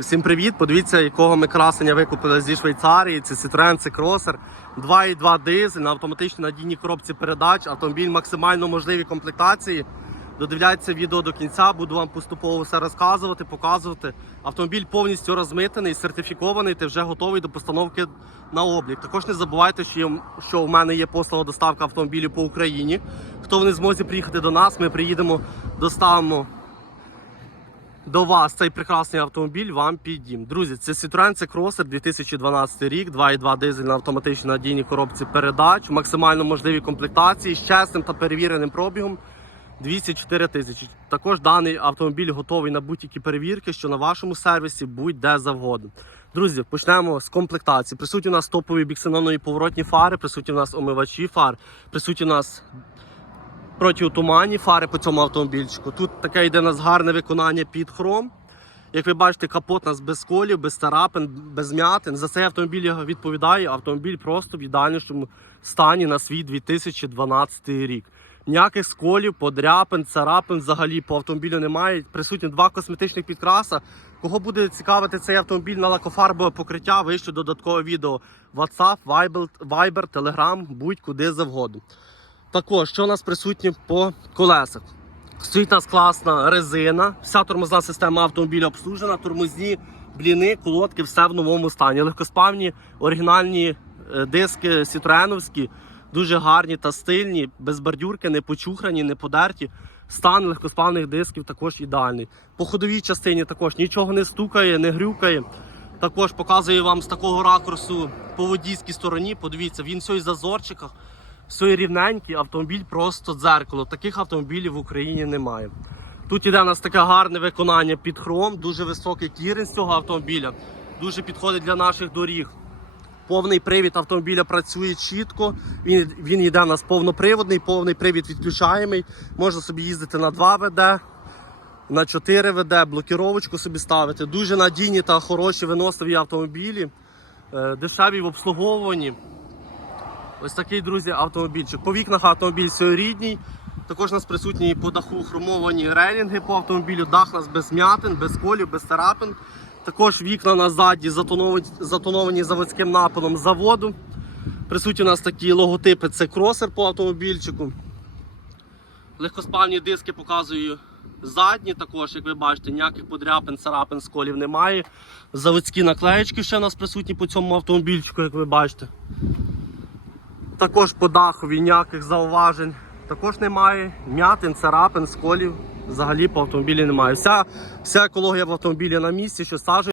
Всім привіт! Подивіться, якого ми красення викупили зі Швейцарії. Це Citroen C-Crosser 2.2 дизель на автоматичній надійній коробці передач. Автомобіль максимально можливі комплектації. Додивляйтеся відео до кінця, буду вам поступово все розказувати, показувати. Автомобіль повністю розмитений, сертифікований та вже готовий до постановки на облік. Також не забувайте, що, в мене є послуга доставка автомобілів по Україні. Хто в не змозі приїхати до нас, ми приїдемо, доставимо до вас цей прекрасний автомобіль вам під. Друзі, це Citroen C-Crosser 2012 рік, 2.2 дизель на автоматичній надійній коробці передач, максимально можливі комплектації з чесним та перевіреним пробігом 204 тисячі. Також даний автомобіль готовий на будь-які перевірки, що на вашому сервісі будь-де завгодно. Друзі, почнемо з комплектації. Присутні у нас топові біксенонові поворотні фари, присутні у нас омивачі фар, присутні у нас протиотуманні фари по цьому автомобільчику. Тут таке йде у нас гарне виконання під хром. Як ви бачите, капот у нас без колів, без царапин, без м'ятин. За цей автомобіль я відповідаю. Автомобіль просто в ідеальнішому стані на свій 2012 рік. Ніяких сколів, подряпин, царапин взагалі по автомобілю немає. Присутні два косметичних підкраса. Кого буде цікавити цей автомобіль на лакофарбове покриття, вище додаткове відео WhatsApp, Viber Telegram, будь-куди завгодно. Також, що у нас присутнє по колесах? Стоїть у нас класна резина, вся тормозна система автомобіля обслужена, тормозні, бліни, колодки, все в новому стані. Легкоспавні оригінальні е, диски сітроеновські, дуже гарні та стильні, без бордюрки, не почухрані, не подерті. Стан легкоспавних дисків також ідеальний. По ходовій частині також нічого не стукає, не грюкає. Також показую вам з такого ракурсу по водійській стороні. Подивіться, він все в зазорчиках. Все рівненький, автомобіль просто дзеркало. Таких автомобілів в Україні немає. Тут іде у нас таке гарне виконання під хром, дуже високий кліренс цього автомобіля, дуже підходить для наших доріг. Повний привід автомобіля працює чітко. Він, він йде у нас повноприводний, повний привід відключаємий. Можна собі їздити на 2 ВД, на 4 ВД, блокіровочку собі ставити. Дуже надійні та хороші виносливі автомобілі, е, дешеві в обслуговуванні. Ось такий, друзі, автомобільчик. По вікнах автомобіль рідній. Також у нас присутні по даху хромовані релінги по автомобілю. Дах у нас без м'ятин, без колів, без царапин. Також вікна на ззаді затоновані, затоновані заводським напилом заводу. Присутні у нас такі логотипи, це кросер по автомобільчику. Легкоспавні диски показую задні також, як ви бачите, ніяких подряпин, царапин, сколів немає. Заводські наклеєчки ще у нас присутні по цьому автомобільчику, як ви бачите. Також по дахові ніяких зауважень також немає. М'ятин, царапин, сколів взагалі по автомобілі немає. Вся, вся екологія в автомобілі на місці, що сажу.